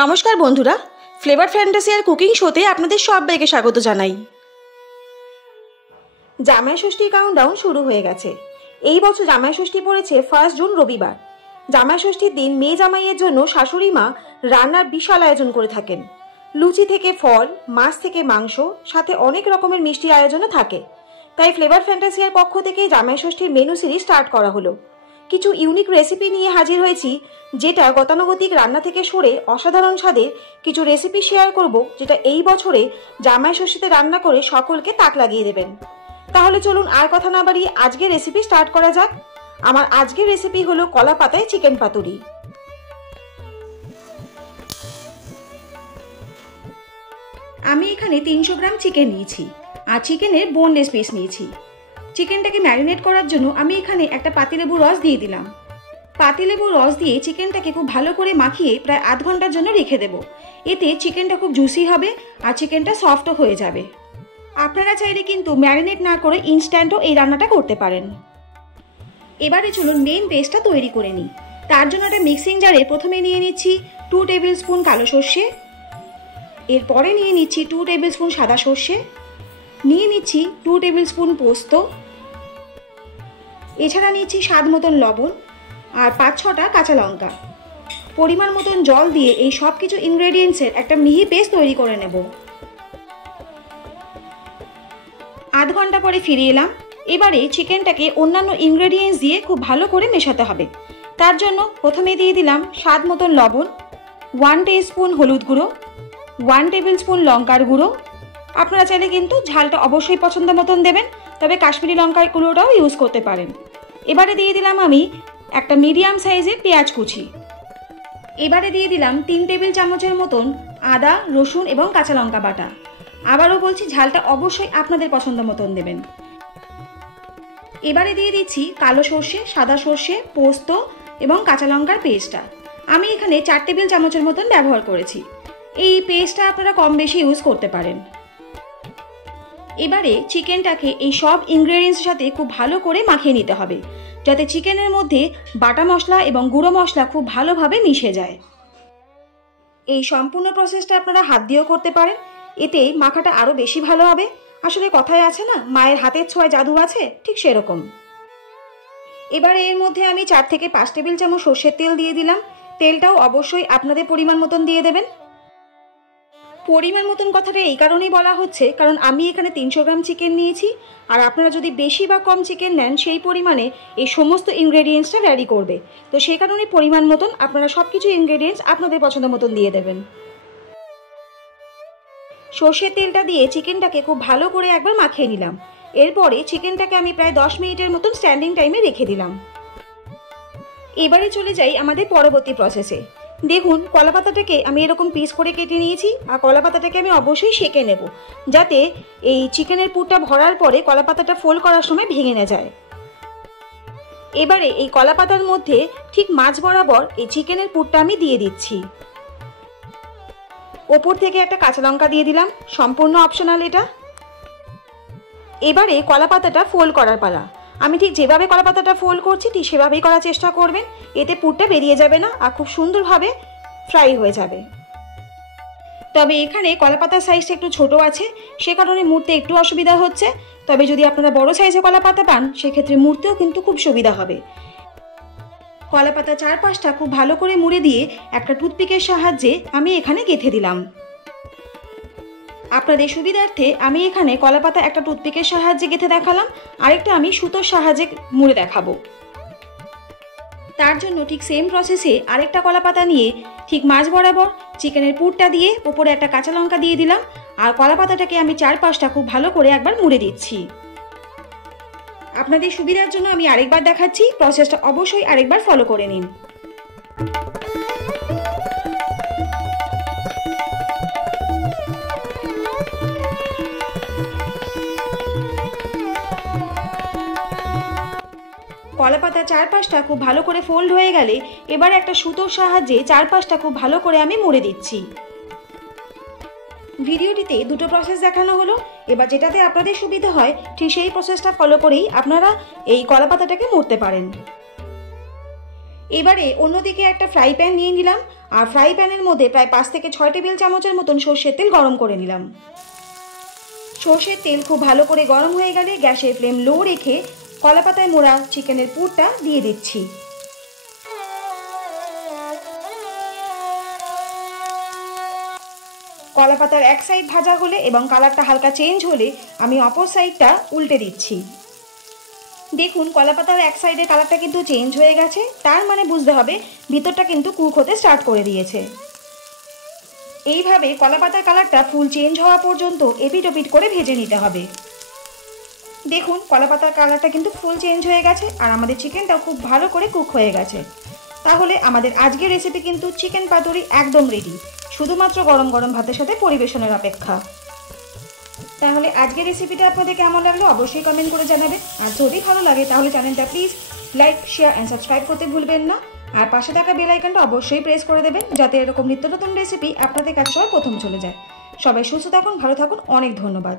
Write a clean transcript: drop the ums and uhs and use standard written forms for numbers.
নমস্কার বন্ধুরা, flavour fantasy আর cooking শোতে আপনাদের সবাইকে স্বাগত জানাই। জামাই ষষ্ঠীর কাউন্টডাউন শুরু হয়ে গেছে। এই বছর জামাই ষষ্ঠী পড়েছে 1 জুন রবিবার। জামাই ষষ্ঠীর দিন মেয়ে জামাইয়ের জন্য শাশুড়ি মা রান্নার বিশাল আয়োজন করে থাকেন। লুচি থেকে ফল, মাছ থেকে মাংস, সাথে অনেক রকমের মিষ্টি আয়োজনও থাকে। তাই ফ্লেভার ফ্যান্টাসিয়ার পক্ষ থেকে জামাই ষষ্ঠীর মেনু সিরিজ স্টার্ট করা হলো। কিছু ইউনিক রেসিপি নিয়ে হাজির হয়েছি, যেটা গতানুগতিক রান্না থেকে সরে অসাধারণ স্বাদের কিছু রেসিপি শেয়ার করব, যেটা এই বছরে জামাই ষষ্ঠীতে রান্না করে সকলকে তাক লাগিয়ে দেবেন। তাহলে চলুন আর কথা না বাড়িয়ে আজকের রেসিপি স্টার্ট করা যাক। আমার আজকের রেসিপি হলো কলা পাতায় চিকেন পাতুরি। আমি এখানে 300 গ্রাম চিকেন নিয়েছি আর চিকেনের বোনলেস পিস নিয়েছি। চিকেনটাকে ম্যারিনেট করার জন্য আমি এখানে একটা পাতিলেবুর রস দিয়ে দিলাম। পাতিলেবুর রস দিয়ে চিকেনটাকে খুব ভালো করে মাখিয়ে প্রায় আধ ঘন্টার জন্য রেখে দেব। এতে চিকেনটা খুব জুসি হবে আর চিকেনটা সফটও হয়ে যাবে। আপনারা চাইলে কিন্তু ম্যারিনেট না করে ইনস্ট্যান্টও এই রান্নাটা করতে পারেন। এবারে চলুন মেইন পেস্টটা তৈরি করে নিই। তার জন্য একটা মিক্সিং জারে প্রথমে নিয়ে নিচ্ছি 2 টেবিল স্পুন কালো সর্ষে, এরপরে নিয়ে নিচ্ছি 2 টেবিল স্পুন সাদা সর্ষে, নিয়ে নিচ্ছি 2 টেবিল স্পুন পোস্ত, এছাড়া নিচ্ছি স্বাদ মতন লবণ আর 5-6টা কাঁচা লঙ্কা। পরিমাণ মতন জল দিয়ে এই সব কিছু ইনগ্রেডিয়েন্টসের একটা মিহি পেস্ট তৈরি করে নেব। আধ ঘন্টা পরে ফিরে এলাম। এবারে চিকেনটাকে অন্যান্য ইনগ্রেডিয়েন্টস দিয়ে খুব ভালো করে মেশাতে হবে। তার জন্য প্রথমে দিয়ে দিলাম স্বাদ মতন লবণ, 1 টিস্পুন হলুদ গুঁড়ো, 1 টেবিল স্পুন লঙ্কার গুঁড়ো। আপনারা চাইলে কিন্তু ঝালটা অবশ্যই পছন্দ মতন দেবেন, তবে কাশ্মীরি লঙ্কার গুঁড়োটাও ইউজ করতে পারেন। এবারে দিয়ে দিলাম আমি একটা মিডিয়াম সাইজের পেঁয়াজ কুচি। এবারে দিয়ে দিলাম 3 টেবিল চামচের মতন আদা, রসুন এবং কাঁচা লঙ্কা বাটা। আবারও বলছি, ঝালটা অবশ্যই আপনাদের পছন্দ মতন দেবেন। এবারে দিয়ে দিচ্ছি কালো সর্ষে, সাদা সর্ষে, পোস্ত এবং কাঁচা লঙ্কার পেস্টটা। আমি এখানে 4 টেবিল চামচের মতন ব্যবহার করেছি। এই পেস্টটা আপনারা কম বেশি ইউজ করতে পারেন। এবারে চিকেনটাকে এই সব ইনগ্রেডিয়েন্টসের সাথে খুব ভালো করে মাখিয়ে নিতে হবে, যাতে চিকেনের মধ্যে বাটা মশলা এবং গুঁড়ো মশলা খুব ভালোভাবে মিশে যায়। এই সম্পূর্ণ প্রসেসটা আপনারা হাত দিয়েও করতে পারেন, এতে মাখাটা আরও বেশি ভালো হবে। আসলে কথায় আছে না, মায়ের হাতের ছোঁয়ায় জাদু আছে, ঠিক সেরকম। এবারে এর মধ্যে আমি 4 থেকে 5 টেবিল চামচ সর্ষের তেল দিয়ে দিলাম। তেলটাও অবশ্যই আপনাদের পরিমাণ মতন দিয়ে দেবেন। পরিমাণ মতন কথাটা এই কারণেই বলা হচ্ছে, কারণ আমি এখানে 300 গ্রাম চিকেন নিয়েছি, আর আপনারা যদি বেশি বা কম চিকেন নেন সেই পরিমাণে এই সমস্ত ইনগ্রেডিয়েন্টসটা ভ্যারি করবে। তো সেই কারণে পরিমাণ মতন আপনারা সব কিছু ইনগ্রেডিয়েন্টস আপনাদের পছন্দ মতন দিয়ে দেবেন। সর্ষের তেলটা দিয়ে চিকেনটাকে খুব ভালো করে একবার মাখিয়ে নিলাম। এরপরে চিকেনটাকে আমি প্রায় 10 মিনিটের মতন স্ট্যান্ডিং টাইমে রেখে দিলাম। এবারে চলে যাই আমাদের পরবর্তী প্রসেসে। দেখুন, কলা পাতাটাকে আমি এরকম পিস করে কেটে নিয়েছি, আর কলা পাতাটাকে আমি অবশ্যই সেঁকে নেব, যাতে এই চিকেনের পুরটা ভরার পরে কলা পাতাটা ফোল্ড করার সময় ভেঙে না যায়। এবারে এই কলা পাতার মধ্যে ঠিক মাঝ বরাবর এই চিকেনের পুরটা আমি দিয়ে দিচ্ছি। ওপর থেকে একটা কাঁচা লঙ্কা দিয়ে দিলাম, সম্পূর্ণ অপশনাল এটা। এবারে কলা পাতাটা ফোল্ড করার পালা। আমি ঠিক যেভাবে কলা পাতাটা ফোল্ড করছি ঠিক সেভাবেই করার চেষ্টা করবেন, এতে পুরটা বেরিয়ে যাবে না আর খুব সুন্দরভাবে ফ্রাই হয়ে যাবে। তবে এখানে কলা পাতার সাইজটা একটু ছোট আছে, সে কারণে মুড়তে একটু অসুবিধা হচ্ছে। তবে যদি আপনারা বড় সাইজে কলা পাতা পান, সেক্ষেত্রে মুড়তেও কিন্তু খুব সুবিধা হবে। কলা পাতা 4-5টা খুব ভালো করে মুড়ে দিয়ে একটা টুথপিকের সাহায্যে আমি এখানে গেঁথে দিলাম। আপনাদের সুবিধার্থে আমি এখানে কলা পাতা একটা টুথপিকের সাহায্যে গেঁথে দেখালাম, আরেকটা আমি সুতোর সাহায্যে মুড়ে দেখাবো। তার জন্য ঠিক সেম প্রসেসে আরেকটা কলা পাতা নিয়ে ঠিক মাঝ বরাবর চিকেনের পুরটা দিয়ে ওপরে একটা কাঁচা লঙ্কা দিয়ে দিলাম, আর কলা পাতাটাকে আমি 4-5টা খুব ভালো করে একবার মুড়ে দিচ্ছি। আপনাদের সুবিধার জন্য আমি আরেকবার দেখাচ্ছি, প্রসেসটা অবশ্যই আরেকবার ফলো করে নিন। কলা পাতা 4-5টা খুব ভালো করে ফোল্ড হয়ে গেলে এবার একটা সুতোর সাহায্যে 4-5টা খুব ভালো করে আমি মুড়ে দিচ্ছি। ভিডিওটিতে দুটো প্রসেস দেখানো হলো, এবার যেটাতে আপনাদের সুবিধা হয় ঠিক সেই প্রসেসটা ফলো করেই আপনারা এই কলা পাতাটাকে মুড়তে পারেন। এবারে অন্যদিকে একটা ফ্রাই প্যান নিয়ে নিলাম, আর ফ্রাই প্যানের মধ্যে প্রায় 5 থেকে 6 টেবিল চামচের মতন সর্ষের তেল গরম করে নিলাম। সর্ষের তেল খুব ভালো করে গরম হয়ে গেলে গ্যাসের ফ্লেম লো রেখে কলাপাতায় মোড়া চিকেনের পুরটা দিয়ে দিচ্ছি। কলাপাতার এক সাইড ভাজা হলে এবং কালারটা হালকা চেঞ্জ হলে আমি অপর সাইডটা উল্টে দিচ্ছি। দেখুন কলাপাতার এক সাইডের কালারটা কিন্তু চেঞ্জ হয়ে গেছে, তার মানে বুঝতে হবে ভিতরটা কিন্তু কুক হতে স্টার্ট করে দিয়েছে। এইভাবে কলাপাতার কালারটা ফুল চেঞ্জ হওয়া পর্যন্ত এপিট ওপিট করে ভেজে নিতে হবে। দেখুন কলাপাতার কালারটা কিন্তু ফুল চেঞ্জ হয়ে গেছে আর আমাদের চিকেনটাও খুব ভালো করে কুক হয়ে গেছে। তাহলে আমাদের আজকের রেসিপি কিন্তু চিকেন পাতুরি একদম রেডি, শুধুমাত্র গরম গরম ভাতের সাথে পরিবেশনের অপেক্ষা। তাহলে আজকের রেসিপিটা আপনাদের কেমন লাগলো অবশ্যই কমেন্ট করে জানাবেন, আর যদি ভালো লাগে তাহলে চ্যানেলটা please like, share and subscribe করতে ভুলবেন না, আর পাশে থাকা বেল আইকনটা অবশ্যই প্রেস করে দেবেন যাতে এরকম নিত্য নতুন রেসিপি আপনাদের কাছে সবার প্রথম চলে যায়। সবাই সুস্থ থাকুন, ভালো থাকুন, অনেক ধন্যবাদ।